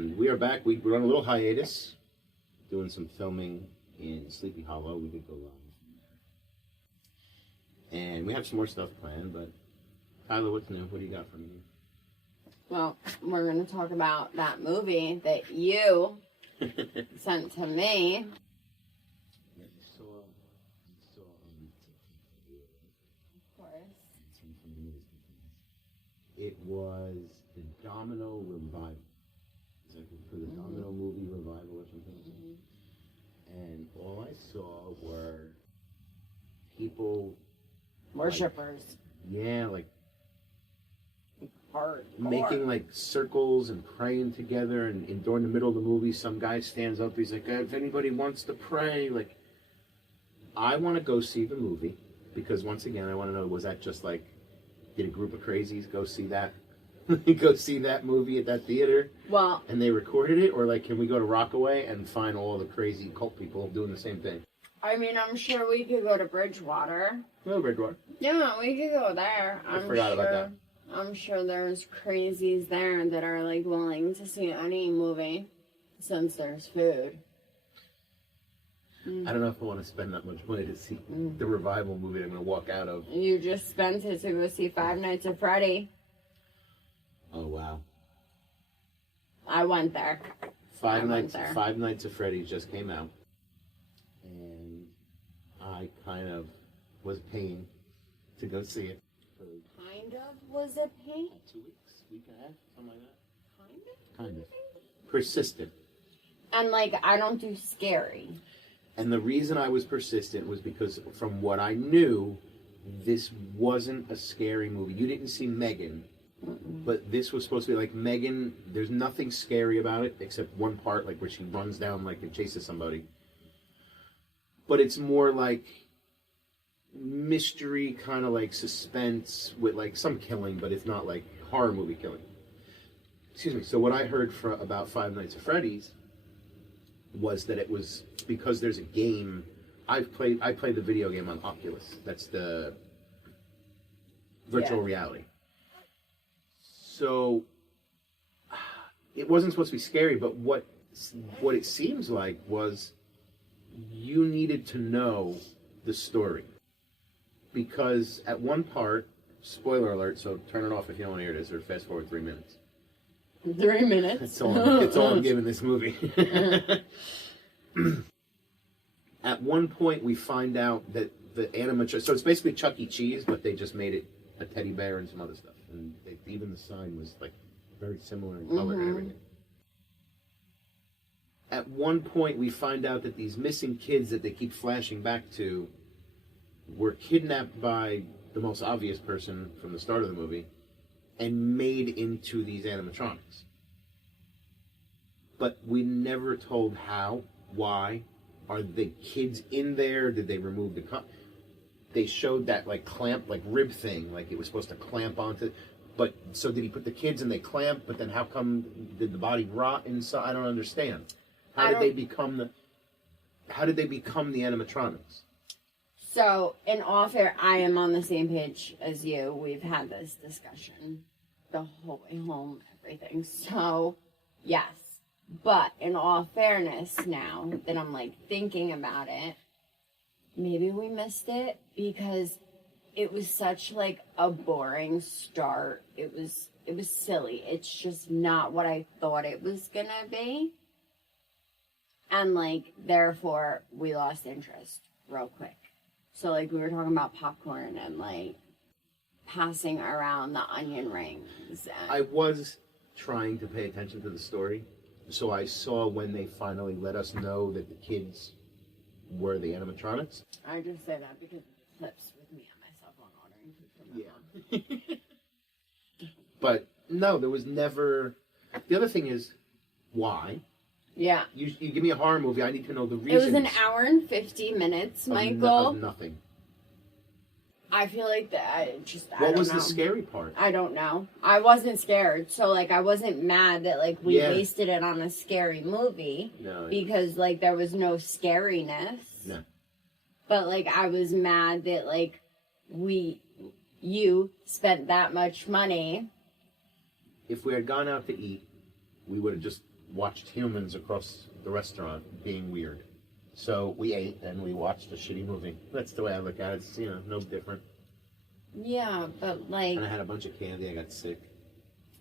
And we are back. We're on a little hiatus, doing some filming in Sleepy Hollow. We did go live. And we have some more stuff planned, but Tyler, what's new? What do you got for me? Well, we're going to talk about that movie that you sent to me. Of course. It was the Domino Revival. It's like for the Domino movie revival or something. And all I saw were people... Worshippers. Like Hardcore. making like circles and praying together, and during the middle of the movie some guy stands up, he's like, if anybody wants to pray, like, I want to go see the movie, because once again I want to know, was that just like, did a group of crazies go see that movie at that theater, well, and they recorded it, or like, can we go to Rockaway and find all the crazy cult people doing the same thing? I mean, I'm sure we could go to Bridgewater. No, Bridgewater. Yeah, we could go there. I forgot about that. I'm sure there's crazies there that are, like, willing to see any movie since there's food. I don't know if I want to spend that much money to see the revival movie I'm going to walk out of. You just spent it to go see Five Nights at Freddy. Oh, wow. I went there. Five Nights at Freddy's just came out. And I kind of was paying to go see it. Kind of was a pain? 2 weeks, week and a half, something like that. Kind of. Persistent. And, like, I don't do scary. And the reason I was persistent was because, from what I knew, this wasn't a scary movie. You didn't see Megan, but this was supposed to be like Megan. There's nothing scary about it except one part, like where she runs down, like, and chases somebody. But it's more like mystery, kind of like suspense with like some killing, but it's not like horror movie killing. Excuse me. So what I heard about Five Nights at Freddy's was that it was because there's a game. I played the video game on Oculus. That's the virtual reality. So it wasn't supposed to be scary, but what it seems like was you needed to know the story. Because at one part, spoiler alert, so turn it off if you don't want to hear this, or fast forward 3 minutes. 3 minutes? It's all I'm giving this movie. At one point, we find out that the animatronic... So it's basically Chuck E. Cheese, but they just made it a teddy bear and some other stuff. And even the sign was, like, very similar in color and everything. At one point, we find out that these missing kids that they keep flashing back to were kidnapped by the most obvious person from the start of the movie and made into these animatronics. But we never told how, why. Are the kids in there? Did they remove the... They showed that, like, clamp, like, rib thing, like it was supposed to clamp onto... But, so did he put the kids and they clamped, but then how come did the body rot inside? I don't understand. How did they become the animatronics? So, in all fair, I am on the same page as you. We've had this discussion the whole way home, everything. So, yes. But, in all fairness, now that I'm, like, thinking about it, maybe we missed it because it was such, like, a boring start. It was silly. It's just not what I thought it was gonna be. And, like, therefore, we lost interest real quick. So, like, we were talking about popcorn and, like, passing around the onion rings. I was trying to pay attention to the story. So I saw when they finally let us know that the kids were the animatronics. I just say that because it flips with me and myself on ordering food from my mom. But, no, there was never... The other thing is, why? Yeah. You give me a horror movie, I need to know the reasons. It was an hour and 50 minutes, Michael. Of nothing. I feel like that What was the scary part? I don't know. I wasn't scared. So, like, I wasn't mad that, like, we wasted it on a scary movie. No. Because, like, there was no scariness. No. But, like, I was mad that, like, you spent that much money. If we had gone out to eat, we would have just watched humans across the restaurant being weird. So we ate and we watched a shitty movie. That's the way I look at it. It's, no different. Yeah, but like... And I had a bunch of candy. I got sick.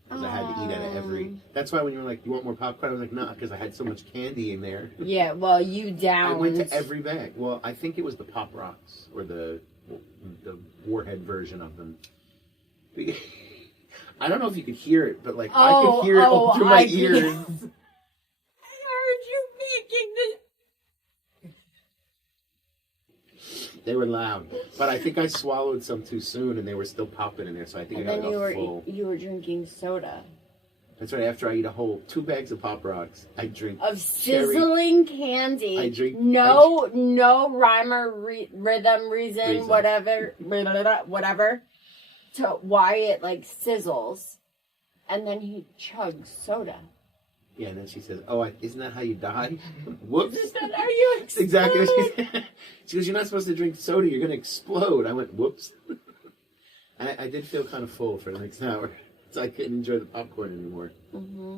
Because I had to eat out of every... That's why when you were like, you want more popcorn? I was like, nah, because I had so much candy in there. Yeah, well, you downed... I went to every bag. Well, I think it was the Pop Rocks, or the Warhead version of them. I don't know if you could hear it, but like, I could hear it all through my ears. I heard you making this... They were loud, but I think I swallowed some too soon, and they were still popping in there. So I think I got full. You were drinking soda. That's right. After I eat a whole 2 bags of Pop Rocks, I drink of sizzling candy. I drink no rhyme or rhythm, reason, whatever, to why it like sizzles, and then he chugs soda. Yeah, and then she says, "Oh, isn't that how you die?" Whoops. Is that how you explode? Exactly. She goes, "You're not supposed to drink soda. You're going to explode." I went, "Whoops." I did feel kind of full for the next hour, so I couldn't enjoy the popcorn anymore. Mm-hmm.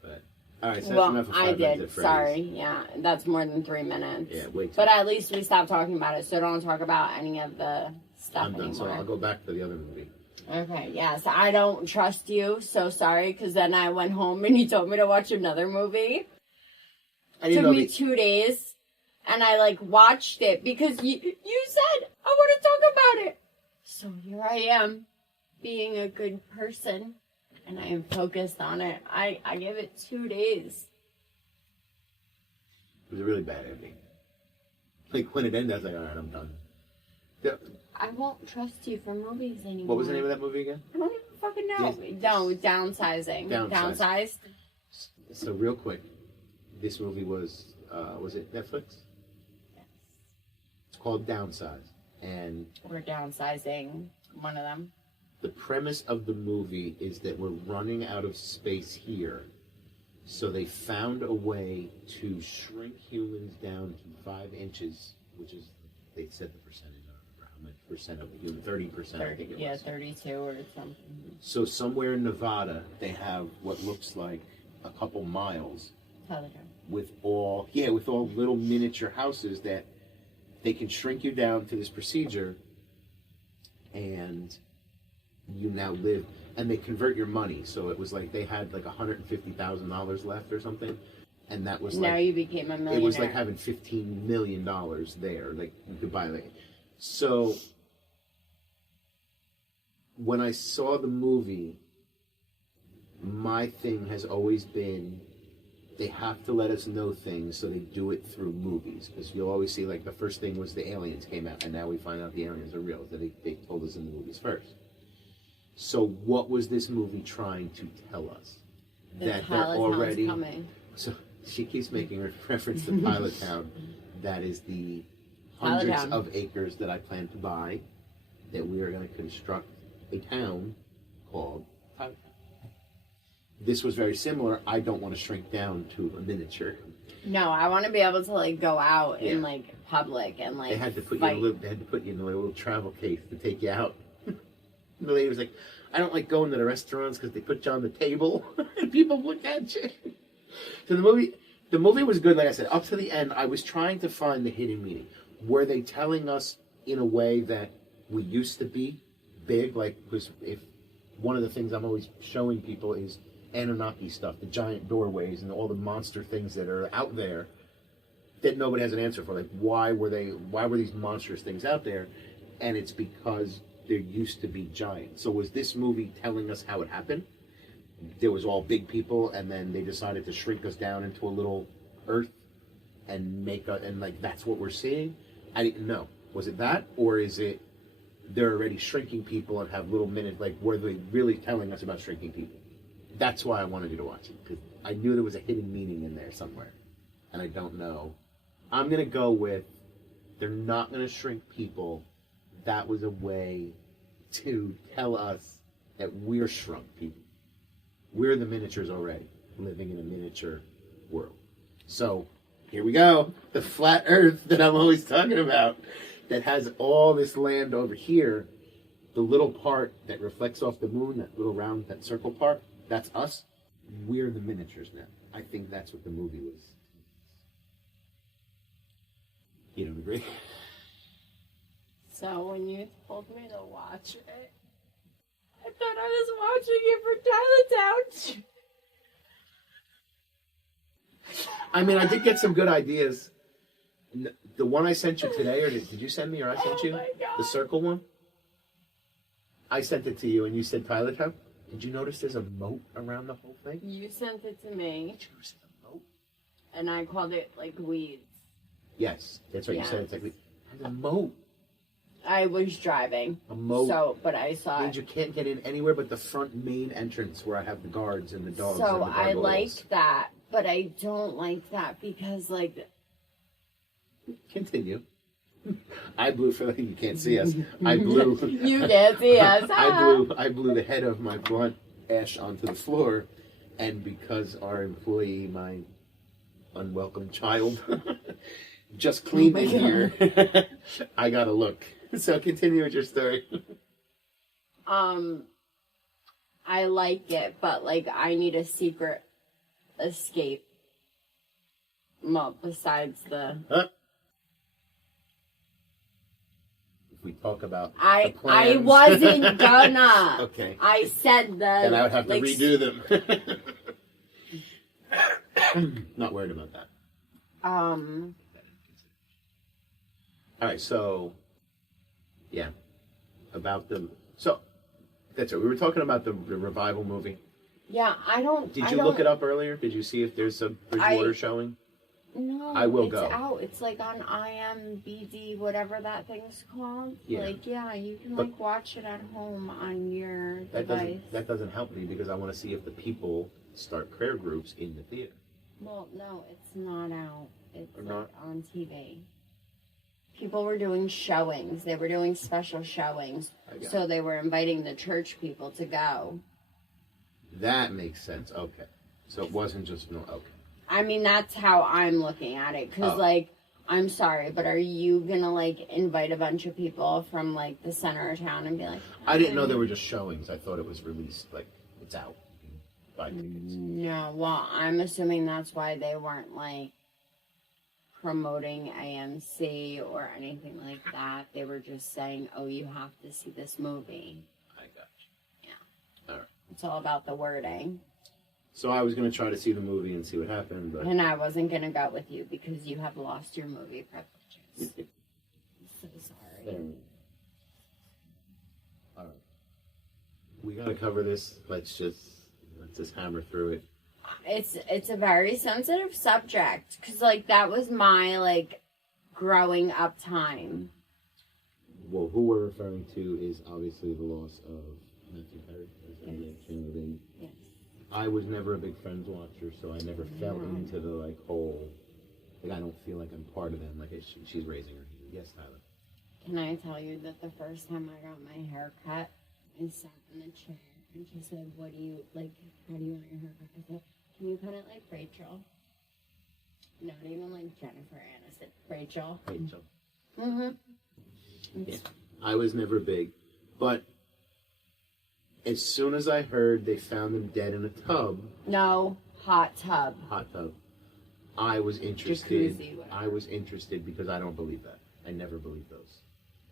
But all right, so that's enough of 5 Nights at Freddy's. Sorry. Yeah, that's more than 3 minutes. Yeah, wait. But at least we stopped talking about it, so don't talk about any of the stuff I'm done. anymore. So I'll go back to the other movie. Okay, yeah, so I don't trust you, so sorry, because then I went home and you told me to watch another movie. It took me 2 days, and I, watched it, because you said, I want to talk about it. So here I am, being a good person, and I am focused on it. I give it 2 days. It was a really bad ending. When it ended, I was like, all right, I'm done. I won't trust you for movies anymore. What was the name of that movie again? I don't even fucking know. No, Downsizing. Downsized. So real quick, this movie was it Netflix? Yes. It's called Downsize. And we're downsizing one of them. The premise of the movie is that we're running out of space here. So they found a way to shrink humans down to 5 inches, which is, they said the percentage. Percent of the human, 30%, I think it was. Yeah, 32 or something. So somewhere in Nevada, they have what looks like a couple miles with all little miniature houses that they can shrink you down to this procedure, and you now live, and they convert your money. So it was like they had like $150,000 left or something, and that was now you became a millionaire. It was like having $15 million there, like you could buy like. So when I saw the movie, my thing has always been they have to let us know things, so they do it through movies. Because you'll always see, the first thing was the aliens came out, and now we find out the aliens are real. That they told us in the movies first. So what was this movie trying to tell us? That they're already coming. So she keeps making a reference to Pilot Town. That is the hundreds of acres that I plan to buy, that we are going to construct a town called Pilot Town. This was very similar. I don't want to shrink down to a miniature. No, I want to be able to go out in public and They had to put you in a little travel case to take you out. The lady was like, "I don't like going to the restaurants because they put you on the table and people look at you." So the movie was good. Like I said, up to the end, I was trying to find the hidden meaning. Were they telling us in a way that we used to be big? Because if one of the things I'm always showing people is Anunnaki stuff, the giant doorways and all the monster things that are out there that nobody has an answer for. Why were these monstrous things out there? And it's because there used to be giants. So was this movie telling us how it happened? There was all big people, and then they decided to shrink us down into a little Earth and that's what we're seeing? I didn't know. Was it that, or is it they're already shrinking people and have little minutes? Were they really telling us about shrinking people? That's why I wanted you to watch it, because I knew there was a hidden meaning in there somewhere, and I don't know. I'm gonna go with they're not gonna shrink people. That was a way to tell us that we're shrunk people. We're the miniatures already, living in a miniature world. So here we go. The flat Earth that I'm always talking about, that has all this land over here. The little part that reflects off the moon, that little round, that circle part, that's us. we're the miniatures now. I think that's what the movie was. You don't agree? So when you told me to watch it, I thought I was watching it for Chinatown. I mean, I did get some good ideas. The one I sent you today, or did you send me, or I sent you? My God. The circle one? I sent it to you, and you said Tyler Town. Did you notice there's a moat around the whole thing? You sent it to me, Did you notice the moat? and I called it like weeds. Yes, that's right. Yes. You said it's like and a moat. I was driving, A moat. so but I saw Means it. you can't get in anywhere but the front main entrance where I have the guards and the dogs. So and the I gargoyles. like that, but I don't like that because like Continue. I blew for the, you can't see us. I blew. you did see us. I blew the head of my blunt ash onto the floor, and because our employee, my unwelcome child, just cleaned in here, I got a look. So continue with your story. I like it, but like I need a secret escape. Well, besides the Huh? If we talk about the I plans. wasn't gonna. Okay. I said the. Then I would have to like, redo them. Not worried about that. All right, so yeah, about the that's it. We were talking about the revival movie. Yeah, I don't. Did I you don't, look it up earlier? Did you see if there's a Bridgewater showing? No, I will it's go. out. It's like on IMBD, whatever that thing's called. Yeah. Like, yeah, you can But- like watch it at home on your That device. doesn't help me because I want to see if the people start prayer groups in the theater. Well, no, it's not out. It's Or like not? on TV. People were doing showings. They were doing special showings. I got So they were inviting the church people to go. That makes sense. Okay, so it wasn't just no. Okay. I mean, that's how I'm looking at it. Because, Oh. like, I'm sorry, but are you going to, like, invite a bunch of people from, like, the center of town and be like... I didn't know they were just showings. I thought it was released. Like it's out. You can buy tickets. No, well, I'm assuming that's why they weren't, like, promoting AMC or anything like that. They were just saying, oh, you have to see this movie. I got you. Yeah. All right. It's all about the wording. So I was gonna try to see the movie and see what happened, but And I wasn't going to go with you because you have lost your movie privileges. I'm so sorry. All right. We gotta cover this. Let's just hammer through it. It's a very sensitive subject because, like, that was my, like, growing up time. Well, who we're referring to is obviously the loss of Matthew Perry. Yes. I was never a big Friends watcher, so I never fell into the like whole. Like I don't feel like I'm part of them. Like she's raising her hand. Yes, Tyler. Can I tell you that the first time I got my hair cut, I sat in the chair and she said, "What do you like? How do you want your hair cut?" I said, "Can you cut it like Rachel?" Not even like Jennifer Aniston. Rachel. Rachel. Mm-hmm. Yeah. I was never big, but as soon as I heard they found him dead in a tub, No, hot tub. I was interested. Jacuzzi, whatever. I was interested because I don't believe that. I never believe those.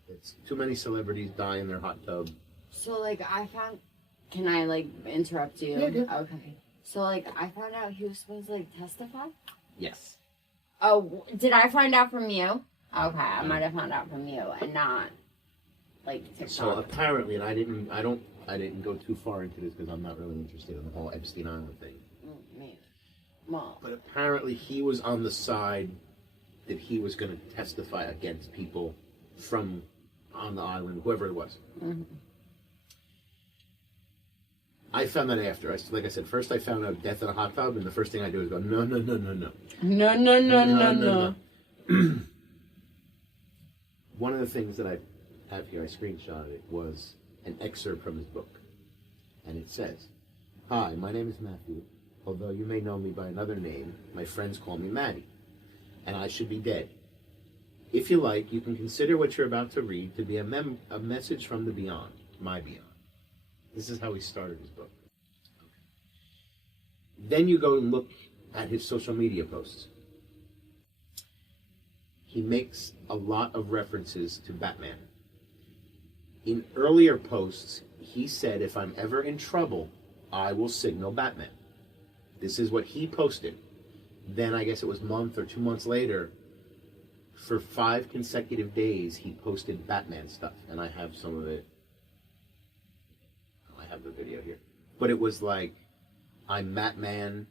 It's too many celebrities die in their hot tub. So, like, I found... Can I, like, interrupt you? Yeah, yeah. Okay. So, like, I found out he was supposed to, like, testify? Yes. Oh, did I find out from you? Okay, I might have found out from you and not, like, TikTok. So apparently, and I didn't go too far into this because I'm not really interested in the whole Epstein Island thing. Me. Well, But apparently, he was on the side that he was going to testify against people from on the island, whoever it was. mm-hmm. I found that after. Like I said, first I found out death in a hot tub, and the first thing I do is go, no. No. One of the things that I have here, I screenshotted it, was an excerpt from his book. And it says, "Hi, my name is Matthew. Although you may know me by another name, my friends call me Maddie. And I should be dead. If you like, you can consider what you're about to read to be a message from the beyond, my beyond." This is how he started his book. Then you go and look at his social media posts. He makes a lot of references to Batman. In earlier posts, he said, if I'm ever in trouble, I will signal Batman. This is what he posted. Then I guess it was a month or 2 months later, for 5 consecutive days, he posted Batman stuff. And I have some of it. I have the video here. But it was like, I'm Batman.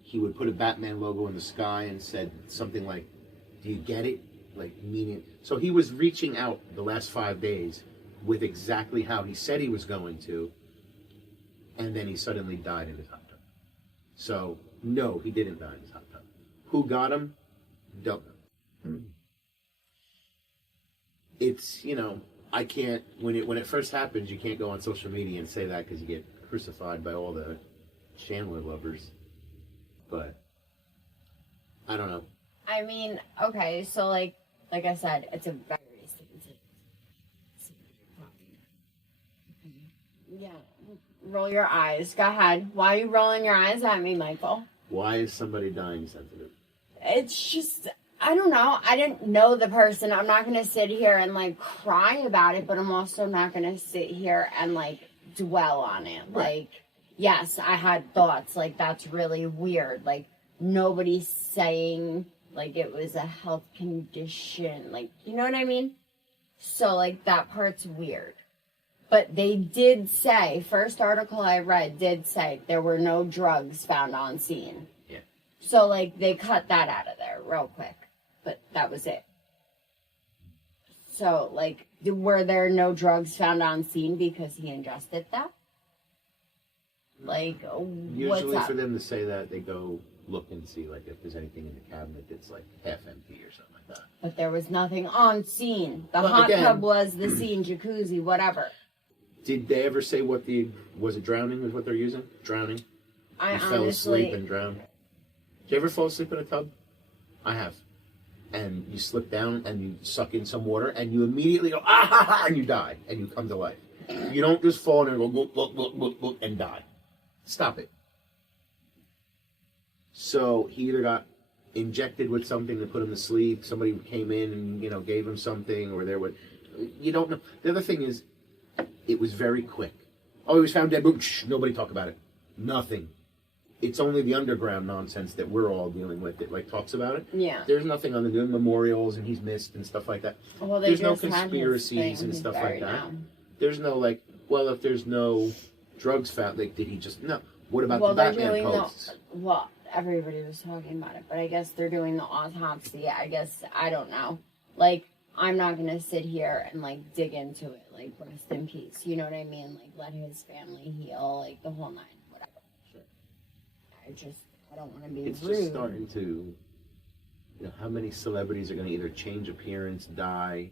He would put a Batman logo in the sky and said something like, do you get it? Like, meaning. So he was reaching out the last 5 days with exactly how he said he was going to. And then he suddenly died in his hot tub. So, no, he didn't die in his hot tub. Who got him? Don't know. It's, you know, I can't, when it first happens, you can't go on social media and say that because you get crucified by all the Chandler lovers. But, I don't know. I mean, okay, so like I said, it's a very sensitive. Yeah, roll your eyes. Go ahead. Why are you rolling your eyes at me, Michael? Why is somebody dying sensitive? It's just, I don't know. I didn't know the person. I'm not going to sit here and, like, cry about it, but I'm also not going to sit here and, like, dwell on it. Right. Like, yes, I had thoughts. Like, that's really weird. Like, nobody's saying, like, it was a health condition. Like, you know what I mean? So, like, that part's weird. But they did say, first article I read did say there were no drugs found on scene. Yeah. So, like, they cut that out of there real quick. But that was it. So, like, were there no drugs found on scene because he ingested that? Like, Usually what's up? for them to say that, they go look and see, like, if there's anything in the cabinet that's, like, half empty or something like that. But there was nothing on scene. The Well, hot again, tub was the scene, jacuzzi, whatever. Did they ever say what was it drowning is what they're using? Drowning? I You fell asleep and drowned. Did you ever fall asleep in a tub? I have. And you slip down and you suck in some water and you immediately go, ah ha ha, and you die and you come to life. You don't just fall in and go, look, look, look, look, look, and die. Stop it. So he either got injected with something to put him to sleep, somebody came in and, you know, gave him something, or there was, you don't know. The other thing is, it was very quick. Oh, he was found dead, boom, shh, nobody talk about it. Nothing. It's only the underground nonsense that we're all dealing with that, like, talks about it. Yeah. There's nothing on the new memorials and he's missed and stuff like that. Well, there's no conspiracies and stuff like that. Now. There's no, like, well, if there's no drugs found, like, did he just, no. What about Well, the they're Batman doing posts? well, everybody was talking about it, but I guess they're doing the autopsy. I guess, I don't know. Like, I'm not going to sit here and, like, dig into it. Like, rest in peace. You know what I mean? Like, let his family heal, like, the whole nine, whatever. Sure. I don't want to be It's rude. just starting to, you know, how many celebrities are going to either change appearance, die,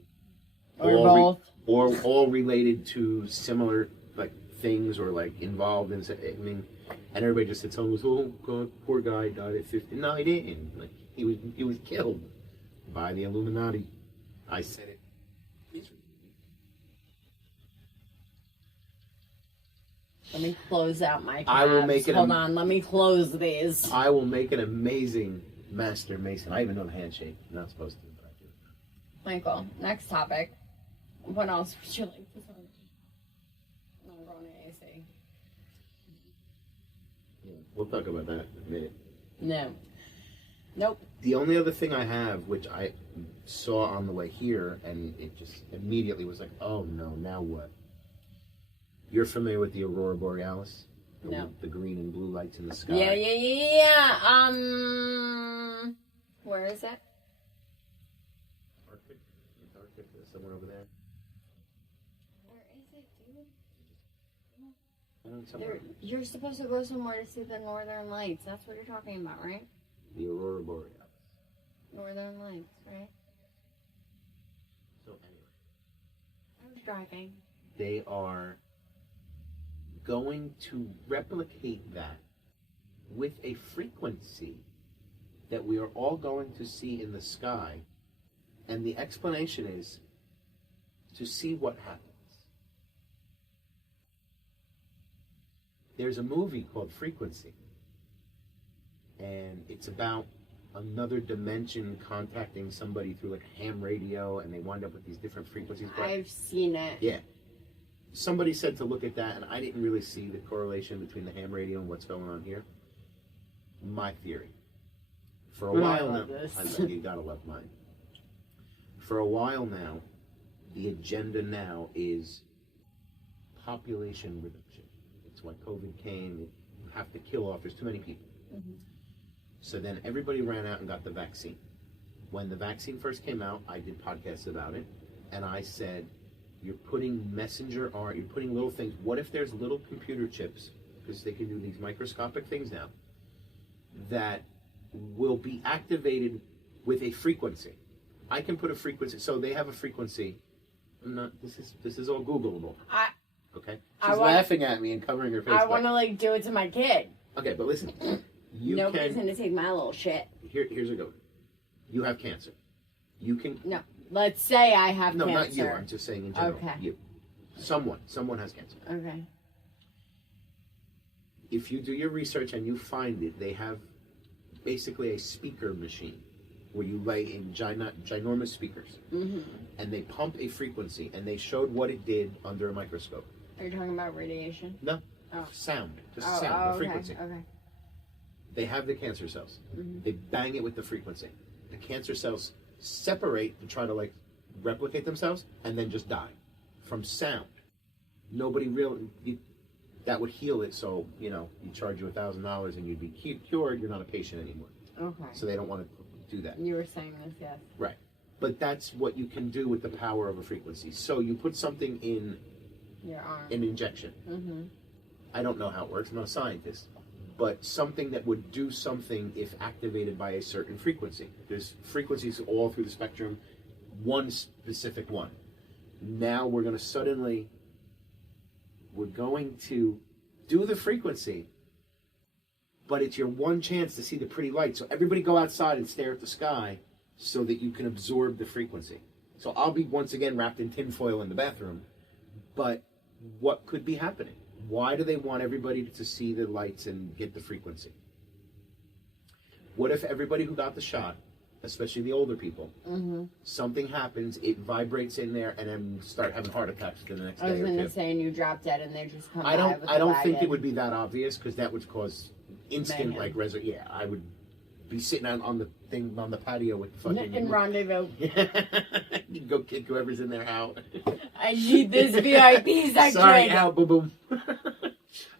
Or both. Or all related to similar, like, things or, like, involved in, I mean, and everybody just sits home and goes, oh, God, poor guy died at 50. No, he didn't. Like, he was killed by the Illuminati. I said it. Let me close out my tabs. I will make it. Hold on, let me close these. I will make an amazing master mason. I even know the handshake. I'm not supposed to, but I do. Michael, next topic. What else would you like to talk about? No, we're going to AC. Yeah, we'll talk about that in a minute. No. Nope. The only other thing I have, which I saw on the way here, and it just immediately was like, oh no, now what? You're familiar with the Aurora Borealis? No. The green and blue lights in the sky? Yeah. Where is it? Arctic? Antarctic, somewhere over there. Where is it, dude? Somewhere. You're supposed to go somewhere to see the Northern Lights. That's what you're talking about, right? The Aurora Borealis. Northern Lights, right? So anyway. I was driving. They are going to replicate that with a frequency that we are all going to see in the sky. And the explanation is to see what happens. There's a movie called Frequency. and it's about another dimension contacting somebody through like ham radio, and they wind up with these different frequencies. But, I've seen it. yeah. Somebody said to look at that, and I didn't really see the correlation between the ham radio and what's going on here. My theory. For a while now, you gotta love mine. For a while now, the agenda now is population reduction. It's why COVID came. You have to kill off. There's too many people. Mm-hmm. So then everybody ran out and got the vaccine. When the vaccine first came out, I did podcasts about it, and I said, you're putting messenger RNA, you're putting little things. What if there's little computer chips, because they can do these microscopic things now, that will be activated with a frequency. I can put a frequency, so they have a frequency. This is all Googleable. Okay? She's laughing at me and covering her face. I want to like do it to my kid. Okay, but listen. Nobody's going to take my little shit. Here's a good one. You have cancer. You can... No. Let's say I have cancer. No, not you. I'm just saying in general. Okay. You. Someone has cancer. Okay. If you do your research and you find it, they have basically a speaker machine where you lay in ginormous speakers. Mm-hmm. And they pump a frequency, and they showed what it did under a microscope. Are you talking about radiation? No. Oh. Sound. Just sound. The frequency. Okay. They have the cancer cells. Mm-hmm. They bang it with the frequency. The cancer cells separate to try to like replicate themselves and then just die from sound. Nobody really... that would heal it, so, you charge you $1,000 and you'd be cured, you're not a patient anymore. Okay. So they don't want to do that. You were saying this, yes. Right. But that's what you can do with the power of a frequency. So you put something in your arm. An injection. Mm-hmm. I don't know how it works, I'm not a scientist. But something that would do something if activated by a certain frequency. There's frequencies all through the spectrum, one specific one. Now we're going to do the frequency, but it's your one chance to see the pretty light. So everybody go outside and stare at the sky so that you can absorb the frequency. So I'll be once again wrapped in tinfoil in the bathroom, but what could be happening? Why do they want everybody to see the lights and get the frequency? What if everybody who got the shot, especially the older people, mm-hmm. something happens, it vibrates in there, and then start having heart attacks the next day or two? I was going to say, and you drop dead, and they just come I don't think it would be that obvious, because that would cause instant, mayhem. I would be sitting on the patio with the fucking... In rendezvous. You go kick whoever's in there out. I need this VIP section. Sorry, out, boom, boom.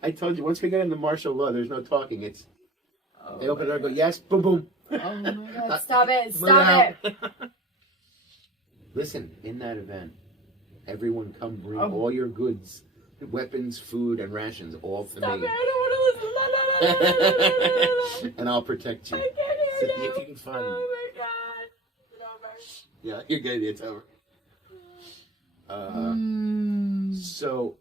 I told you, once we get into martial law, there's no talking. It's... they open the door and go, yes, boom, boom. Oh my God, stop it. Listen, in that event, everyone come bring all your goods, weapons, food, and rations, all to me. Stop it, I don't want to listen. And I'll protect you. I can't hear you. If you can find me. Oh my God. It's over. Yeah, you're good. It's over. So,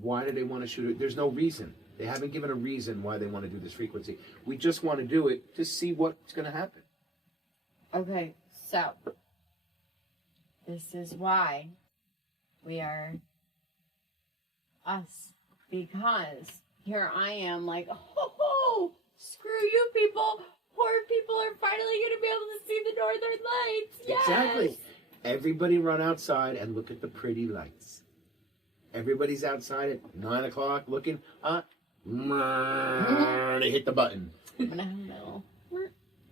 why do they want to shoot it? There's no reason. They haven't given a reason why they want to do this frequency. We just want to do it to see what's going to happen. Okay, so this is why we are us. Because here I am like, oh, screw you people. Poor people are finally going to be able to see the northern lights. Yes. Exactly. Everybody run outside and look at the pretty lights. Everybody's outside at 9 o'clock looking. They hit the button. I'm going to have a little...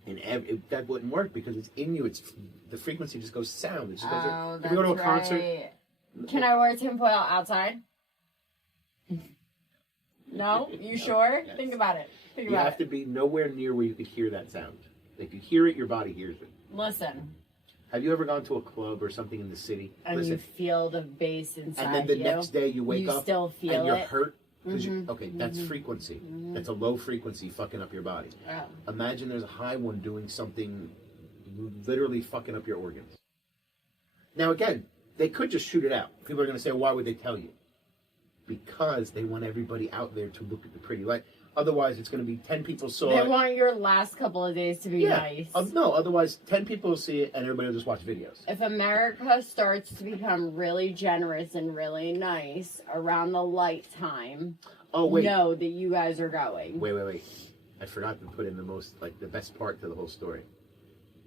And that wouldn't work because it's in you. It's the frequency just goes sound. It just goes that's if you go to a concert, right. Can I wear tinfoil outside? No? You sure? Yes. Think about it. You have to be nowhere near where you could hear that sound. If you hear it, your body hears it. Listen. Have you ever gone to a club or something in the city? And you feel the bass inside and then the next day you wake up still feel and you're it. hurt. Mm-hmm. That's frequency. Mm-hmm. That's a low frequency fucking up your body. Oh. Imagine there's a high one doing something literally fucking up your organs. Now again, they could just shoot it out. People are going to say, why would they tell you? because they want everybody out there to look at the pretty light. Otherwise, it's going to be 10 people saw They it. want your last couple of days to be nice. No, otherwise 10 people will see it and everybody will just watch videos. If America starts to become really generous and really nice around the light time, know that you guys are going. Wait. I forgot to put in the best part to the whole story.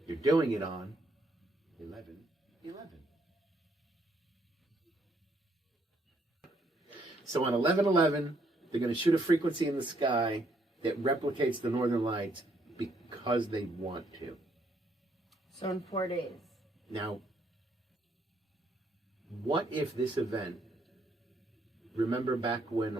You're doing it on 11/11. So on 11/11, they're going to shoot a frequency in the sky that replicates the northern lights because they want to. So in 4 days. Now, what if this event, remember back when,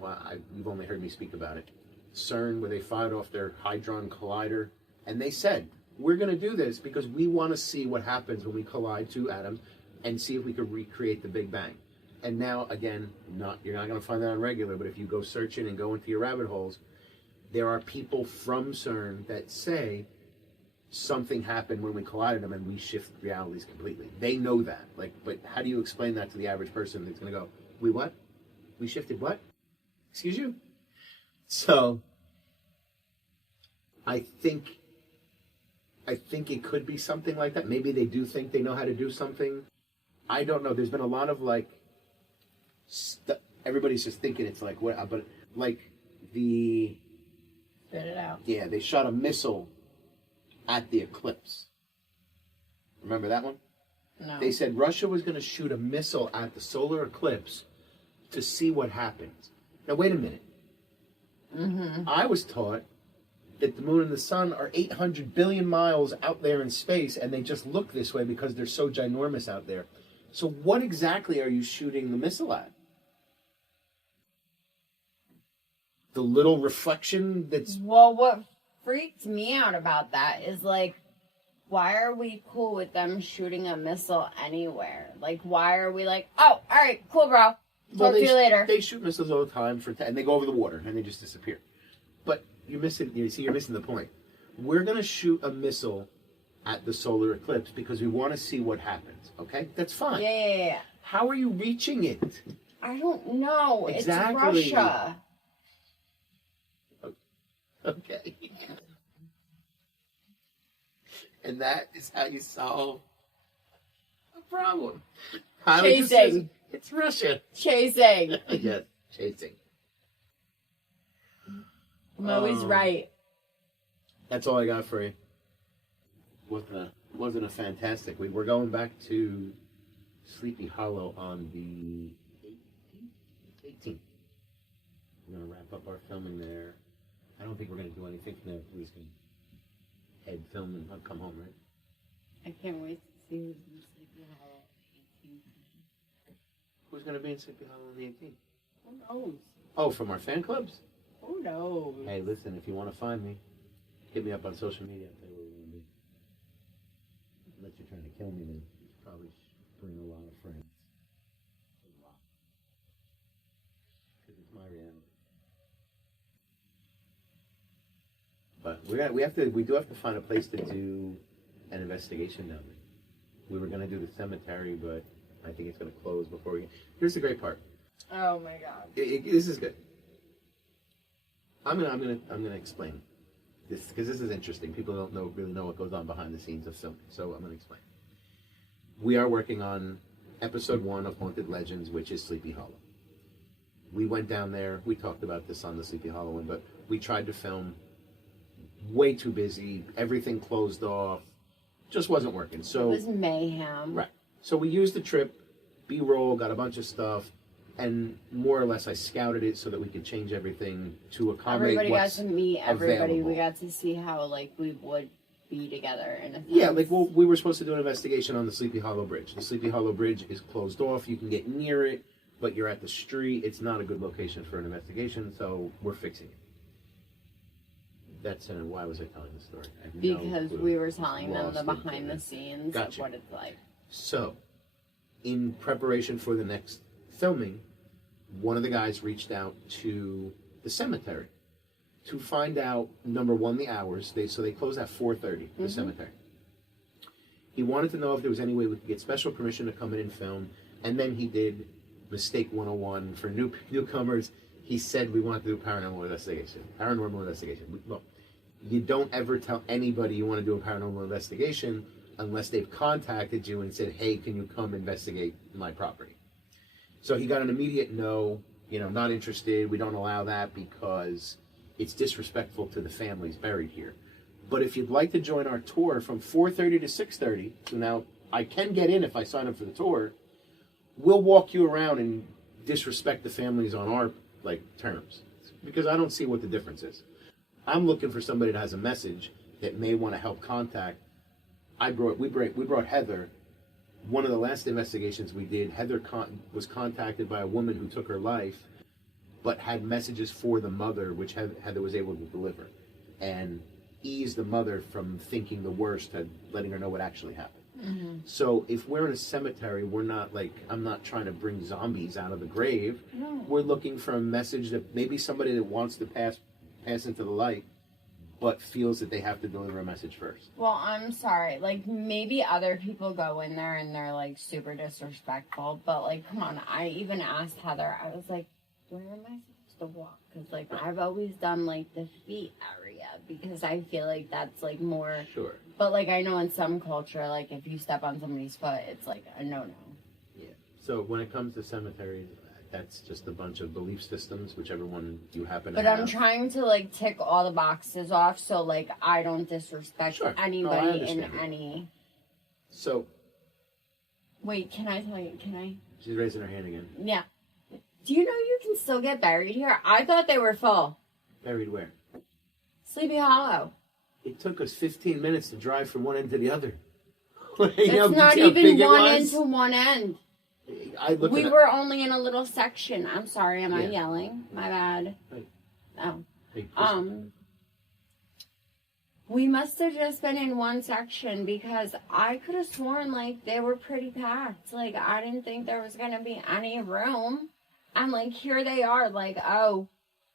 you've only heard me speak about it, CERN, where they fired off their Hadron Collider, and they said, we're going to do this because we want to see what happens when we collide two atoms and see if we can recreate the Big Bang. And now, again, you're not going to find that on regular, but if you go searching and go into your rabbit holes, there are people from CERN that say something happened when we collided them and we shift realities completely. They know that. But how do you explain that to the average person that's going to go, we what? We shifted what? Excuse you? So, I think it could be something like that. Maybe they do think they know how to do something. I don't know. There's been a lot of everybody's just thinking it's like what, but the. Spit it out. Yeah, they shot a missile at the eclipse. Remember that one? No. They said Russia was going to shoot a missile at the solar eclipse to see what happens. Now wait a minute. Mm-hmm. I was taught that the moon and the sun are 800 billion miles out there in space, and they just look this way because they're so ginormous out there. So what exactly are you shooting the missile at? The little reflection that's... Well, what freaked me out about that is, why are we cool with them shooting a missile anywhere? Why are we oh, all right, cool, bro. Talk to you later. They shoot missiles all the time, and they go over the water, and they just disappear. But you're missing the point. We're going to shoot a missile at the solar eclipse because we want to see what happens, okay? That's fine. Yeah. How are you reaching it? I don't know. Exactly. It's Russia. Okay. And that is how you solve a problem. Chasing. It's Russia. Chasing. Yes, chasing. Moe's right. That's all I got for you. Wasn't a fantastic week. We're going back to Sleepy Hollow on the 18th. We're going to wrap up our filming there. I don't think we're going to do anything from there. We're just going to head film and come home, right? I can't wait to see who's in Sleepy Hollow on the 18th. Who's going to be in Sleepy Hollow on the 18th? Who knows? Oh, from our fan clubs? Who knows? Hey, listen, if you want to find me, hit me up on social media. I'll tell you where we're going to be. Unless you're trying to kill me, then you probably bring a lot of friends. A lot. Because it's my reality. But we do have to find a place to do an investigation down there. We were going to do the cemetery, but I think it's going to close before we. Here's the great part. Oh my God! This is good. I'm gonna explain this because this is interesting. People don't really know what goes on behind the scenes of filming, so I'm gonna explain. We are working on episode 1 of Haunted Legends, which is Sleepy Hollow. We went down there. We talked about this on the Sleepy Hollow one, but we tried to film. Way too busy. Everything closed off. Just wasn't working. So it was mayhem. Right. So we used the trip, B-roll, got a bunch of stuff, and more or less I scouted it so that we could change everything to accommodate everybody got to meet everybody. Available. We got to see how we would be together in a sense. Yeah, we were supposed to do an investigation on the Sleepy Hollow Bridge. The Sleepy Hollow Bridge is closed off. You can get near it, but you're at the street. It's not a good location for an investigation, so we're fixing it. That's why was I telling the story? Because we were telling them the behind the scenes of what it's like. So, in preparation for the next filming, one of the guys reached out to the cemetery to find out, number one, the hours. They close at 4:30, the cemetery. He wanted to know if there was any way we could get special permission to come in and film, and then he did Mistake 101 for newcomers. He said we want to do a paranormal investigation. Look, you don't ever tell anybody you want to do a paranormal investigation unless they've contacted you and said, hey, can you come investigate my property? So he got an immediate no, not interested. We don't allow that because it's disrespectful to the families buried here. But if you'd like to join our tour from 4:30 to 6:30, so now I can get in if I sign up for the tour, we'll walk you around and disrespect the families on our terms, because I don't see what the difference is. I'm looking for somebody that has a message that may want to help contact. We brought Heather. One of the last investigations we did, Heather was contacted by a woman who took her life, but had messages for the mother, which Heather was able to deliver, and ease the mother from thinking the worst, and letting her know what actually happened. Mm-hmm. So if we're in a cemetery, we're not I'm not trying to bring zombies out of the grave. No. We're looking for a message that maybe somebody that wants to pass into the light, but feels that they have to deliver a message first. Well, I'm sorry. Maybe other people go in there and they're super disrespectful, but come on. I even asked Heather. I was like, where am I supposed to walk? Because I've always done the feet area because I feel that's more. Sure. But I know in some culture, if you step on somebody's foot, it's a no-no. Yeah. So when it comes to cemeteries, that's just a bunch of belief systems, whichever one you happen to have. But I'm trying to tick all the boxes off, so I don't disrespect anybody in any. So. Wait, can I tell you? Can I? She's raising her hand again. Yeah. Do you know you can still get buried here? I thought they were full. Buried where? Sleepy Hollow. It took us 15 minutes to drive from one end to the other. It's not even one end to one end. We were only in a little section. I'm sorry, am I yelling? My bad. Right. Oh. We must have just been in one section because I could have sworn they were pretty packed. I didn't think there was gonna be any room. And here they are,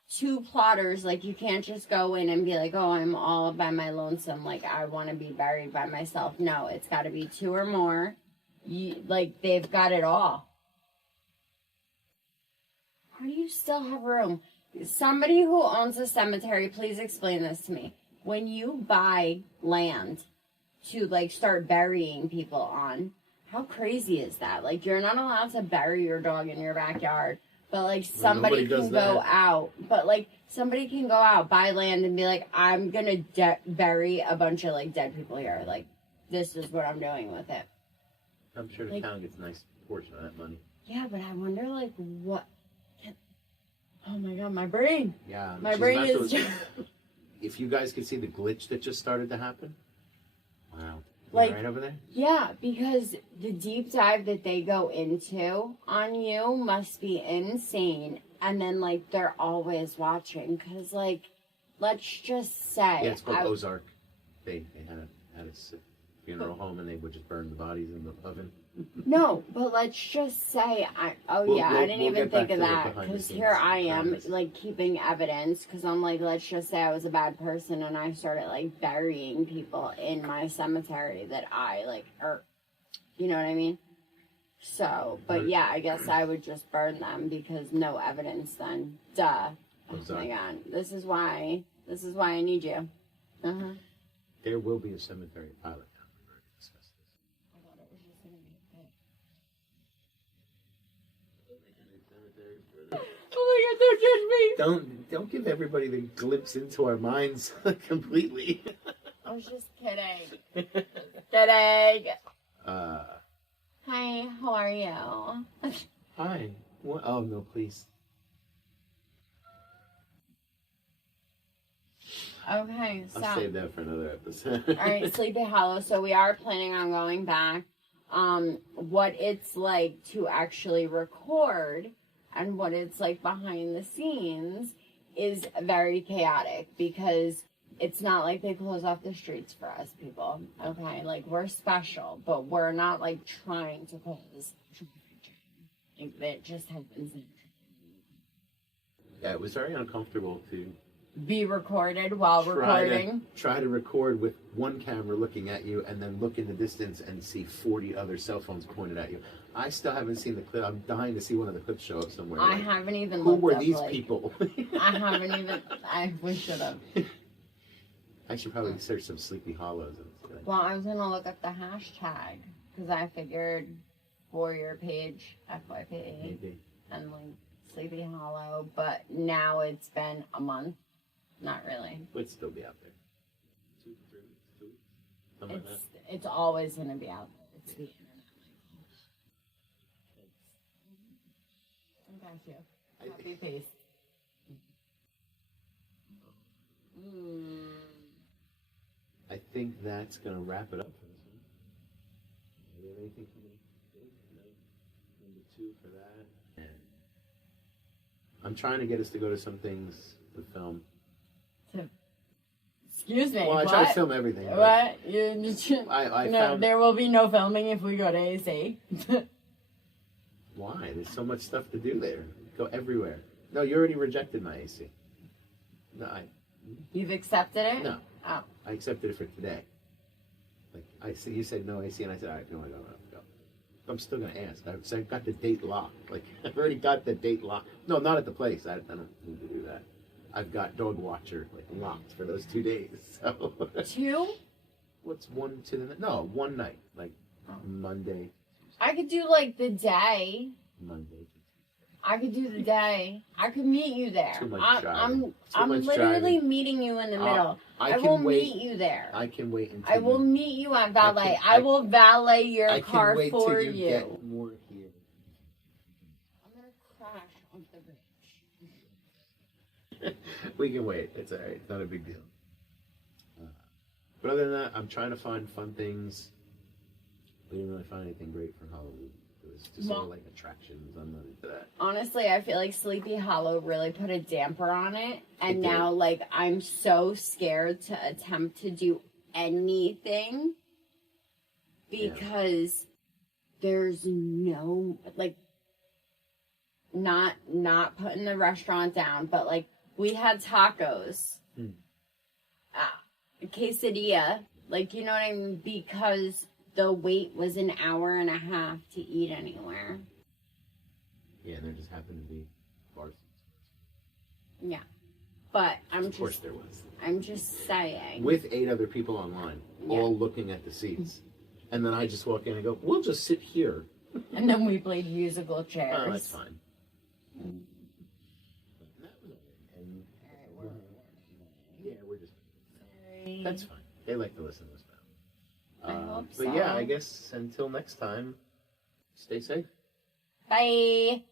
two plotters. You can't just go in and be oh, I'm all by my lonesome. I want to be buried by myself. No, it's got to be two or more. They've got it all. How do you still have room? Somebody who owns a cemetery, please explain this to me. When you buy land to start burying people on, how crazy is that? You're not allowed to bury your dog in your backyard. But somebody can go out. But somebody can go out, buy land, and be I'm gonna bury a bunch of dead people here. This is what I'm doing with it. I'm sure the town gets a nice portion of that money. Yeah, but I wonder what. Oh my god, my brain. Yeah, my brain is. If you guys could see the glitch that just started to happen. Wow. Right over there? Yeah, because the deep dive that they go into on you must be insane. And then, they're always watching. Because, let's just say... Yeah, it's called Ozark. They had a funeral home and they would just burn the bodies in the oven. No, but let's just say, I didn't even think of that, because here I am, keeping evidence, because I'm let's just say I was a bad person, and I started, burying people in my cemetery that I, you know what I mean? So, but yeah, I guess I would just burn them, because no evidence then. Duh. Oh my god. This is why I need you. Uh-huh. There will be a cemetery pilot. Oh my god, don't judge me! Don't give everybody the glimpse into our minds completely. I was just kidding. Kidding. Hi, how are you? Hi. What? Oh no, please. Okay, so I'll save that for another episode. Alright, Sleepy Hollow. So we are planning on going back. What it's like to actually record and what it's like behind the scenes is very chaotic because it's not like they close off the streets for us people. Okay, we're special, but we're not trying to cause traffic. It just happens. Yeah, it was very uncomfortable to be recorded while recording. Try to record with one camera looking at you and then look in the distance and see 40 other cell phones pointed at you. I still haven't seen the clip. I'm dying to see one of the clips show up somewhere. I haven't even Who looked were up, these like, people? I haven't even. We should have. I should probably search some Sleepy Hollows. Well, I was gonna look up the hashtag because I figured for your page FYP Maybe. and like Sleepy Hollow, but now it's been a month. Not really. Would still be out there. 2 3 weeks, 2 weeks. Something like that. It's always gonna be out there. It's the internet, Michael. I got you. Copy paste. I think that's going to wrap it up for this one. Do you have anything coming big? No? Number 2 for that. And I'm trying to get us to go to some things to film. Excuse me. Well, I try to film everything. What? I no, found... there will be no filming if we go to AC. Why? There's so much stuff to do there. Go everywhere. No, you already rejected my AC. No, You've accepted it? No. Oh. I accepted it for today. Like you said no AC, and I said, all right, no, I don't go. I'm still gonna ask. I've got the date locked. Like I've already got the date locked. No, not at the place. I don't need to do that. I've got Dog Watcher like locked for those 2 days. So 2? What's 1 to the no 1 night like Monday. I could do like the day. Monday. I could do the day. I could meet you there. Too much driving. I'm literally meeting you in the middle. I will meet you there. I can wait until I will meet you at valet. I will valet your car for you. I can wait till you get more here. I'm gonna crash on the bridge. We can wait. It's alright. It's not a big deal. But other than that, I'm trying to find fun things. We didn't really find anything great for Halloween. It was just all like attractions. I'm not into that. Honestly, I feel like Sleepy Hollow really put a damper on it. And now, like, I'm so scared to attempt to do anything because there's no, like, not putting the restaurant down, but, like, we had tacos, quesadilla, like, you know what I mean? Because the wait was an hour and a half to eat anywhere. Yeah, and there just happened to be bars. Yeah. But Of course there was. I'm just saying. With 8 other people online, all looking at the seats. And then I just walk in and go, we'll just sit here. And then we played musical chairs. Oh, that's fine. Yeah, we're just... That's fine. They like to listen to us now. I hope so. But yeah, I guess until next time, stay safe. Bye.